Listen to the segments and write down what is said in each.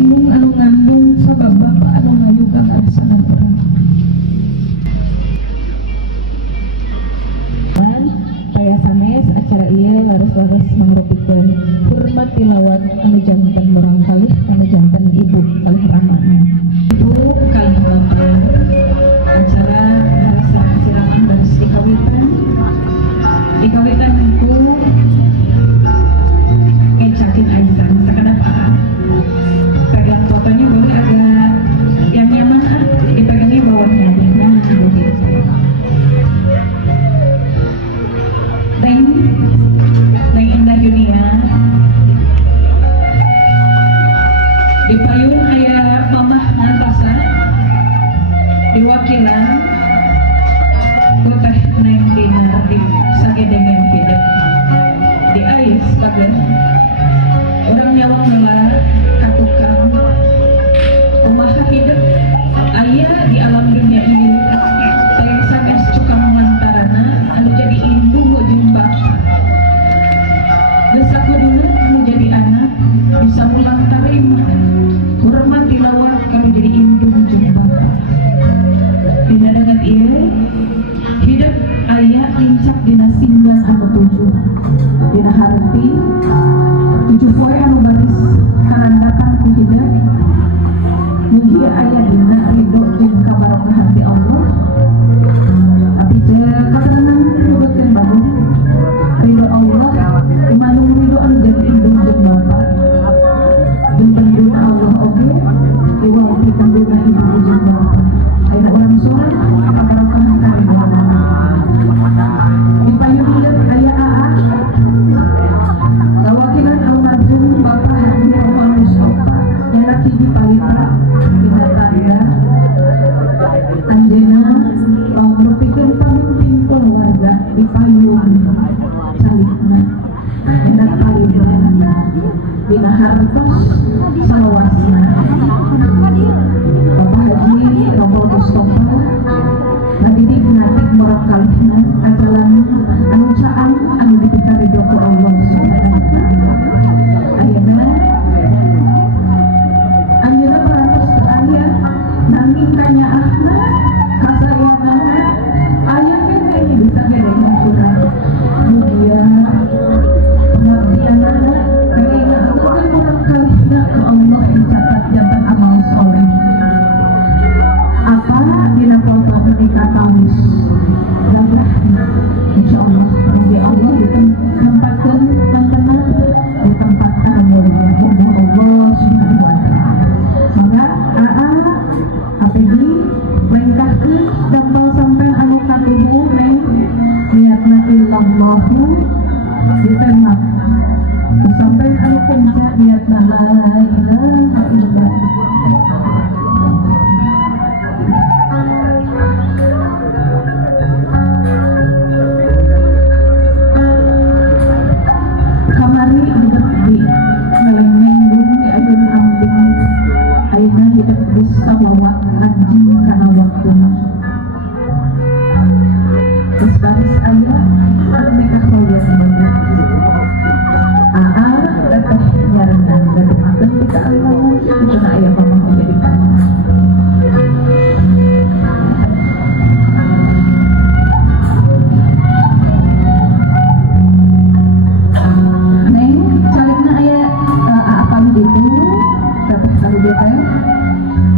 bingung anu ngandung sabab bapak anu ngayugang arasanan orang. Saya sanes acara ieu laras-laras mangropikeun hormat tilawat anu janten morang kalih anu janten ibu kalih ramana. Ibu kalih bapak acara rasa siraman baris dikawitan ku ngecakin Aisan sekedap pegang fotonya boleh agak yang nyaman dipegangnya bawahnya nah begitu. Teng Indah Dunia di payung aya mamah Natasha diwakilan ku teh Neng Dina di sagedengan hidup di ais bagian orang nyawang heula katukang kumaha hidup aya di alam dunia ini saya sanes cukang mantarana anu jadi indung jeung bapak geus sakuduna anu jadi anak bisa mulang tarima hormat tilawat kalau jadi indung jeung bapak dina dagat ieu hidup aya lincak dina singgang anu tujuh dina harti tujuh poe anu baris karandakan ku hidup mugi aya dina ridho jeung kabarokahan ti Allah tapi teu katenangan nuruteun bagus ridho Allah manung ridho anu jadi indung jeung bapak jeung penduna Allah oge ieu oge penduna ibu jeung bapak aya urang soleh kabarokahan karidhoan di payung hidup aya aa gawakilan almarhum bapak Muhammad Mustafa nyana hiji palitra dina tanda anjeunna nepikeun pamimpin keluarga di payung calikna hendak palitra dina hartos salawasna Bapak Haji Rombol Mustafa ngadidik ngatik murah kalihna ajalan anu caang anu dipikari ku Allah subhanahu wa ta'ala. Ayeuna anjeunna parantos teu aya nanging kanyaahna kasayanganna aya keneh bisa ngerengan kurang mugia pengabdianana kayakna amukeun murah kalihna ku Allah dicatat jantan amal soleh apa dina foto menikah kamis gabrahna insyaallah mugi Allah ditempatkeun tantana di tempat anu mulia Allah subhanahu wa ta'ala. Mangga aa apegi lengkahkeun dampal sampean anu katuhu neng niatna illallahu ditemat sampean anu kenca niatna la ilaha illallah kamari hidup di ngelengeng bumi ayun ambing ayeuna hidup bisa bawa anjing kana waktuna geus baris aya anu nikah hoyong banget aa teteh nyarengan gaduhakeun ti ka Allah dituna aya pamah oge di kana gitu teteh kalau dia teh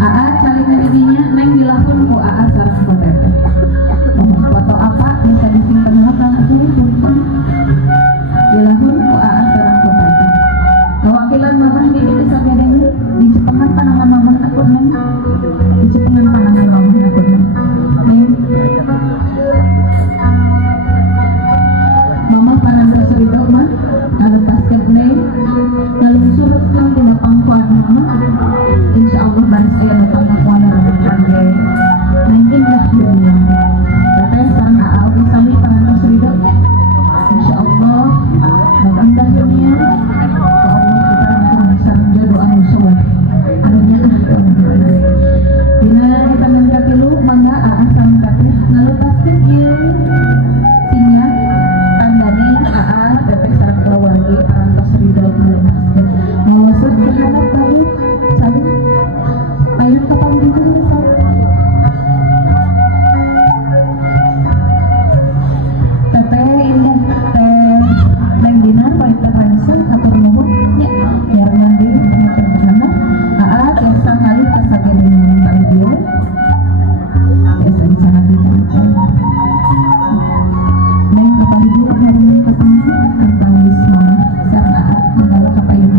aa calikna Yang kapal itu Teteh ilmu teh lain dina paling terangsa atur nuhun nya biar mandi pemikiran bersama aa biasa kali kasage dengan Pak Video biasa sangat dikenal neng kapal video yang ketemu tentang wisma sareng aa menggala kapayun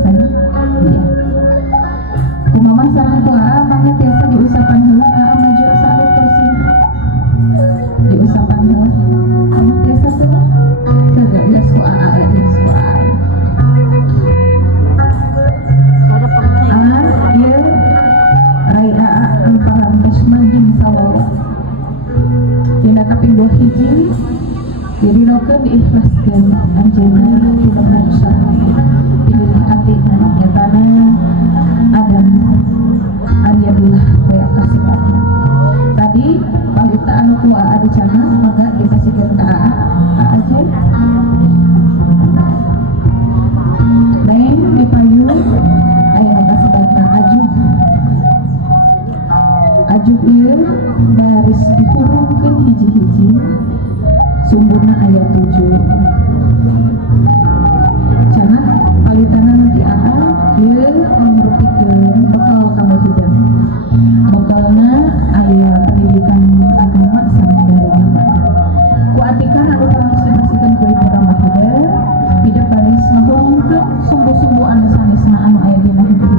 saya iya kumaha sareng tu aa mangga biasa diusapan heula aa maju salih kursi diusapan heula anak biasa tuh tidak bias ku aa bias ku aa ieu rai aa amparantos manjing salawat dina kaping 2 hiji jadi rokeun diikhlaskeun anjeunna tulunan sareng pilih hati nyatana Adam Aryadillah kayak kasih tadi balita anu ku aa dicana maka dikasihkeun ka aa aja neng dipayu aya maka sebatna ajuk ieu baris dipurungkeun hiji-hiji sumberna aya 7 jangan palitana nanti aa ieu mengrupikeun bekal kamu hidup bekalna aya pendidikan agama sama dari agama ku atikan anu transformasikan ku ibu rumah hidup baris ngahongkeun sumbu-sumbu anu sanesna anu aya dina hidup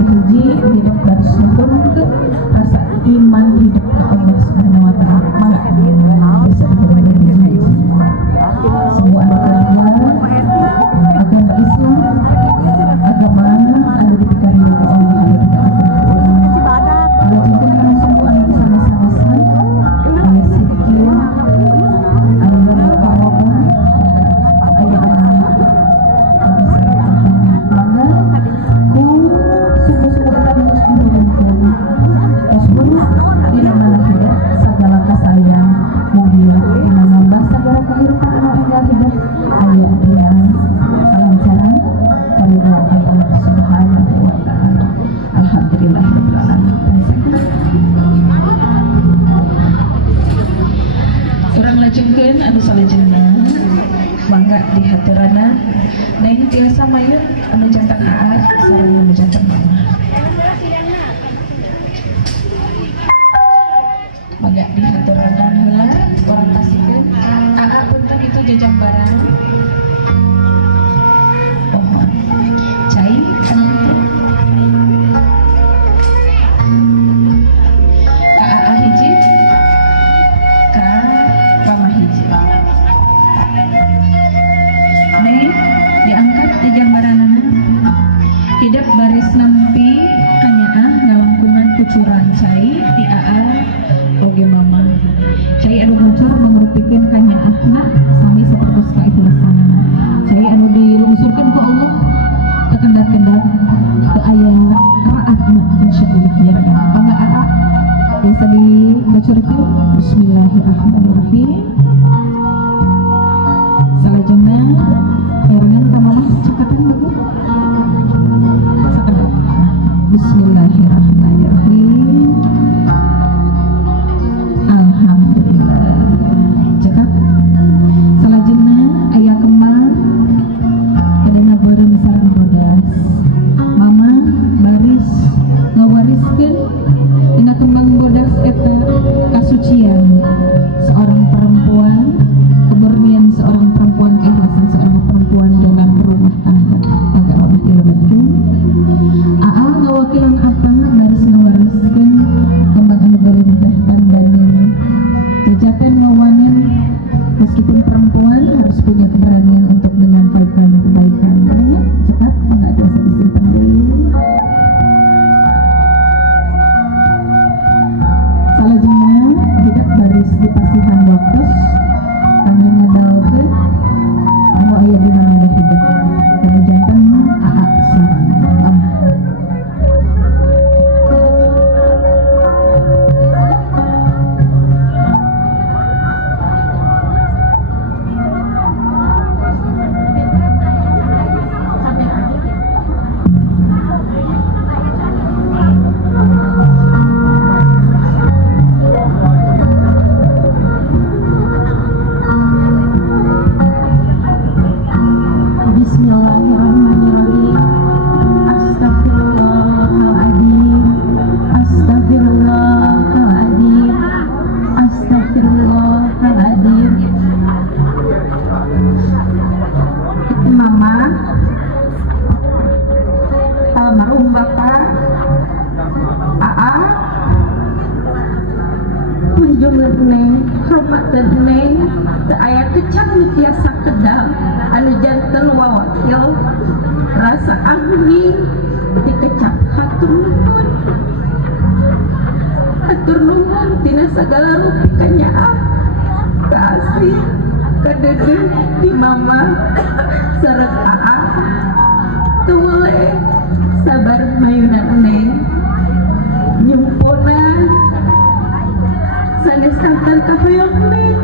hiji hidup baris ngahongkeun rasa iman hidup ka Allah Subhanahu wa taala mangga bisa hiji semua anu agama Islam agama anu dipikari Allah belajarkan anu semua anu sanes-sanesan anu sikil anu barokah aya mangga ku sungguh-sungguh kita harus menurunkan Rasulullah di mana hidup segala kesalian mulia dina nambah segala kehidupan anu enggal hidup aya dina kalancaran karidho Allah Subhanahu wa taala alhamdulillahirabbil alamin urang lajengkeun anu salajengna mangga di haturana neng tiasa mayun anu jantan aa sareng anu jantan mama mangga di haturana heula urang kasihkeun aa punten itu jajang barang mohon cai anu ka aa hiji ka mama hiji neng diangkat di jambaranana hidup baris nempi kanyaa ngalangkungan kucuran cai ti aa oge mama cai anu ngucur mangrupikeun kanyaahna sami sapertos kaikhlasanna cai anu dilungsurkeun ku Allah kekendat-kendat teu aya raatna insyaallah ya rabbi mangga aa biasa dibacorkeun bismillahirrahmanirrahim salajengna erangan ka mama cekaten beku sakadat bismillahirrahmanirrahim alhamdulillah cekak salajengna aya kembang kadana beureum sareng bodas mama baris ngawariskeun dina kembang bodas eta kasucian seorang perempuan kemurnian seorang perempuan keikhlasan seorang perempuan dengan rumah tangga maka Allah dilibatkan aa ngawakilan apa almarhum Bapak AA kunjungan neng hormatan neng teu aya kecap nu tiasa kedal anu janten wawakil rasa anggi dikecap hatur nuhun tina sagala rupi kanyaah kasih kadede di mama sareng AA tule sabar mayunan neng nyumpuna sanes kantan kahoyong neng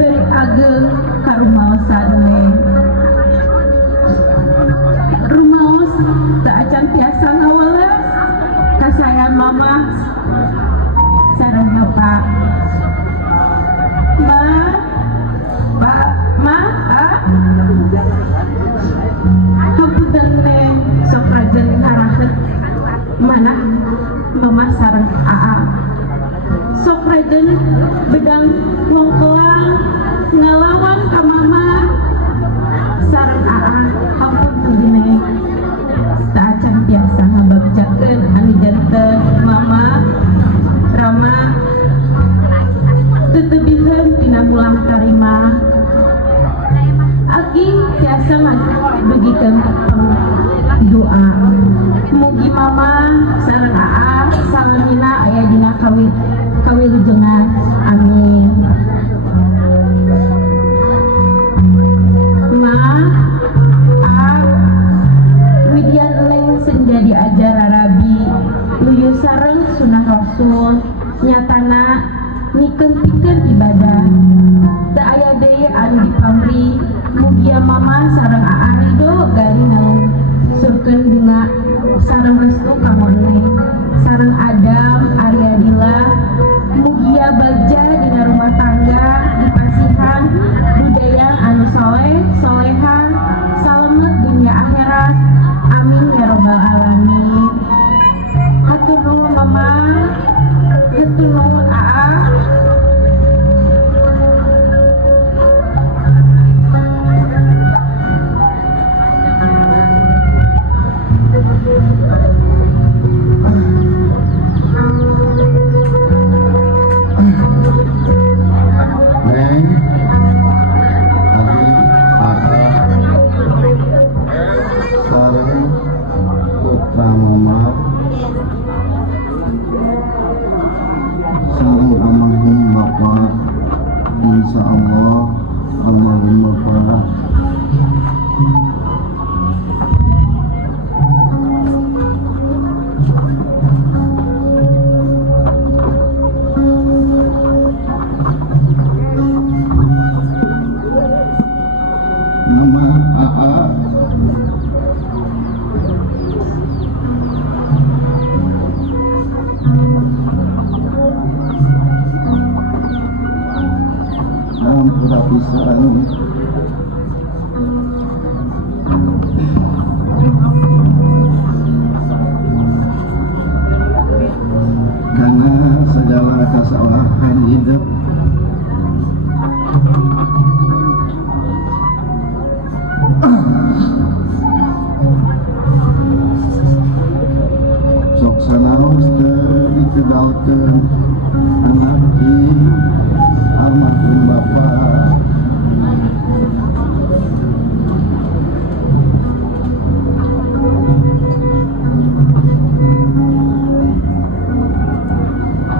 beri ageng karumaosan neng rumaos teu acan tiasa ngawelas kasaya mama sareng bapak hapunten neng sok rajen ngarahet mana mama sareng AA sok rajen bedang wongkelang ngalawan ka mama sareng AA hapunten neng teu acan tiasa ngabagjakeun anu janten mama Rama tetebiheun tina ulang tarima Aki tiasa begikeun doa mugi mama sareng AA salamina aya dina kawilujengan amin. Ma A widian neng senja diajar Arabi luyu sareng sunah Rasul nyatana nikentikeun ibadah teu aya deui anu dipamri mugia mama sareng AA ridho garinang surkeun bunga sareng restu kamoneng sareng Adam Aryadila mugia bagja dina rumah tangga dipasihan budaya anu soleh soleha salamet dunia akhirat amin ya robbal alamin. Hatur nuhun mama, hatur nuhun AA. Insyaallah Allahumma barik. Nama AA dalam perapisan karena segala kesalahan hidup sok sanaos teu dikegalkeun anak almarhum Bapak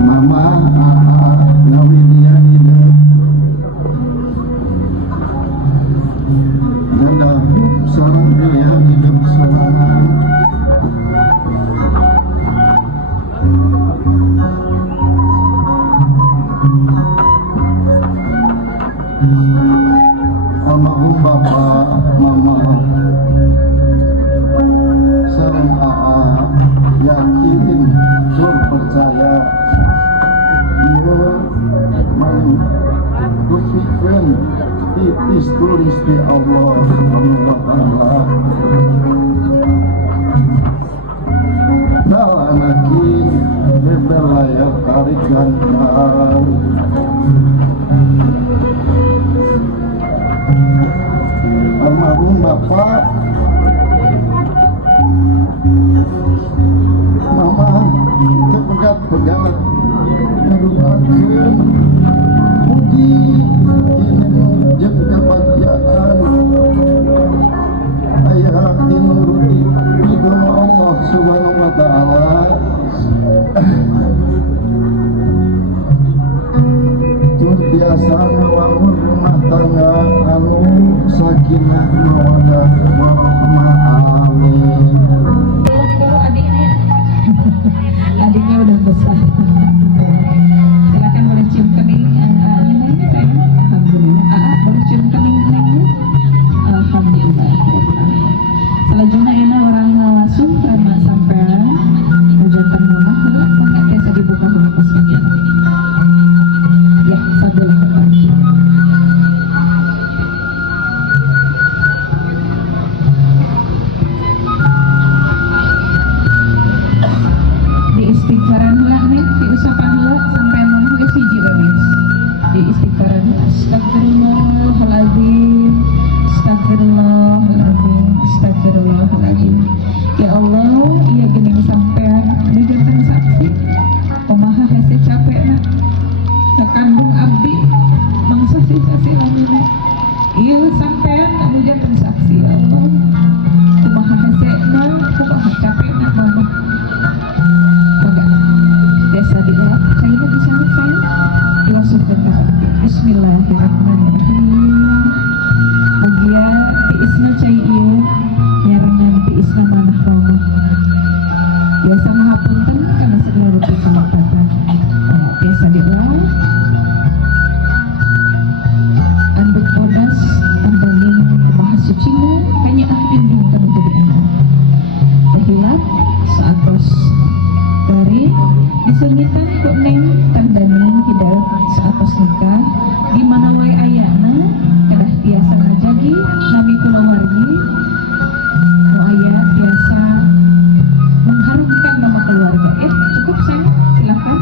Mama ngawidian hidup dan dalam seorang pilihan hidup seorang saged ngadukakeun puji jeung kebahagiaan aya tinuruti ridho Allah Subhanahu wa taala. Biasa membangun rumah tangga anu sakinah mawaddah warahmah. Amin. Adiknya udah besar. Silakan boleh cium kening ini sayang. Alhamdulillah. Boleh cium kening nengnya. Alhamdulillah. Selanjutnya ini orang langsung karena sampai hujan mama enggak biasa dibuka dulu posnya. Ya, sambil lepas. Di istighfaran lah nih, di usapan lah sampai ngomong ke siji babis. Di istighfaran, astagfirullahaladzim, astagfirullahaladzim, astagfirullahaladzim. Ya Allah, iya gini sampean dijadikan saksi. Kumaha hese capek nak. Kandung abdi mangsa saksi amina. Iya sampean dijadikan saksi ya Allah. Kumaha hese na, kumaha capek nak mama. Enggak. Biasa diulang. Saya bisa saya dimasukkan ke Bismillahirrahmanirrahim. Bagia tiisna cai ieu nyarengan tiisna manah mama. Biasa ngahapunten kana segala rupa kelapatan. Biasa diulang. Anduk bodas andaning kumaha sucina hanya indung kana dudukan. Tahilap saatos dari disungitan ku neng tandaning hidal saatos nikah di mana wae ayana kedah tiasa ngajagi nami kulawargi nu aya tiasa mengharumkan nama keluarga. Cukup sayang, silakan.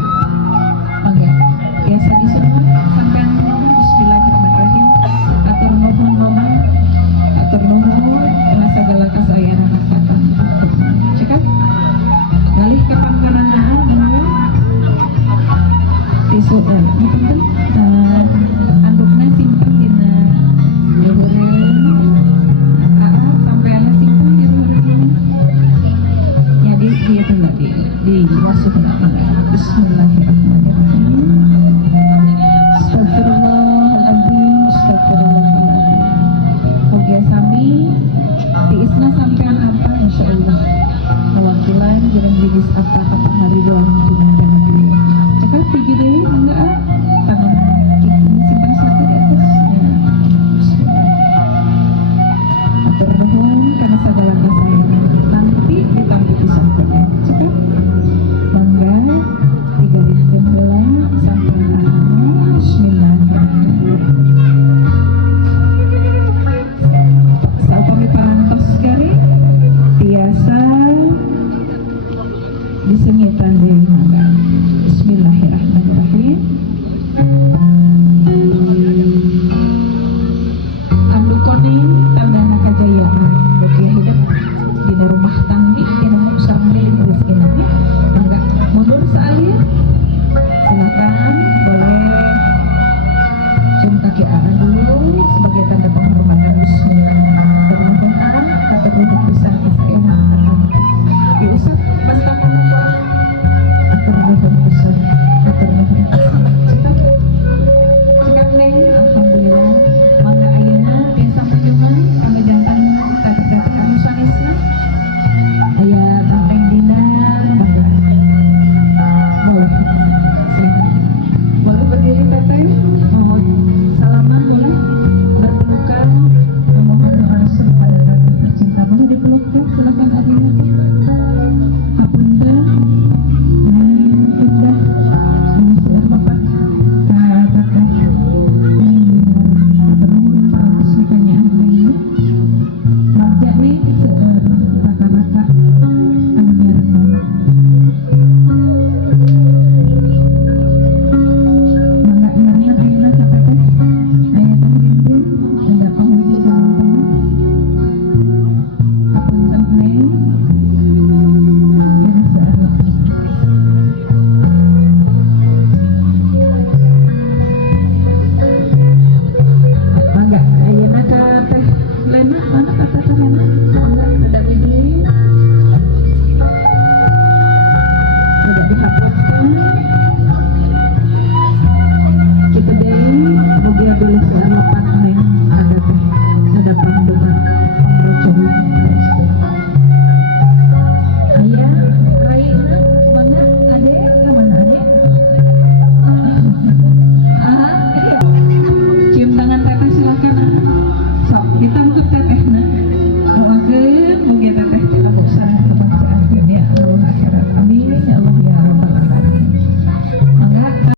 Mangga biasa disunat sampean bismillahirrahmanirrahim. Atur nuhun mama, atur nuhun kana sagala kasayana kakatan. Cekap ngalih ke pangkalanaan tisu dan andukna simpen dina luhureun sampean simpen dina luhureun nya di dia tengah di masukna bismillahirrahmanirrahim. Astagfirullahaladzim, astagfirullahaladzim. Mugia sami tiisna sampean apa insyaallah mewakilan jeung jenis apa hari doang tunangan negeri. Cekap tinggi deui mangga tangan kita simpan satu di atas. Atur nuhun kana sagala kasayangan. Nanti ditampi pisan kene. Cekap mangga digariskeun heula sampai akhir. Bismillahirrahmanirrahim. Saupami parantos gari tiasa disunyitan di mangga. Bismillahirrahmanirrahim. Anu koning tandana kajayaan bagi hidup di rumah tangga dina sareng milik rezeki nabi. Mangga mundur saalir. Silakan boleh cium kaki anak dulu sebagai tanda penghormatan. Bismillah. Termohon kata duduk pisan saya diusap pas tangan aku atur nuhun pisan atur nuhun cekap neng. Alhamdulillah mangga ayeuna biasa kunjungan kangge jantan tadi anu sanesna aya banteng dina mangga boleh silakan mangga berdiri teteh mohon salaman boleh berpelukan memohon doa restu pada kakak tercinta boleh dipeluk ya silakan adina.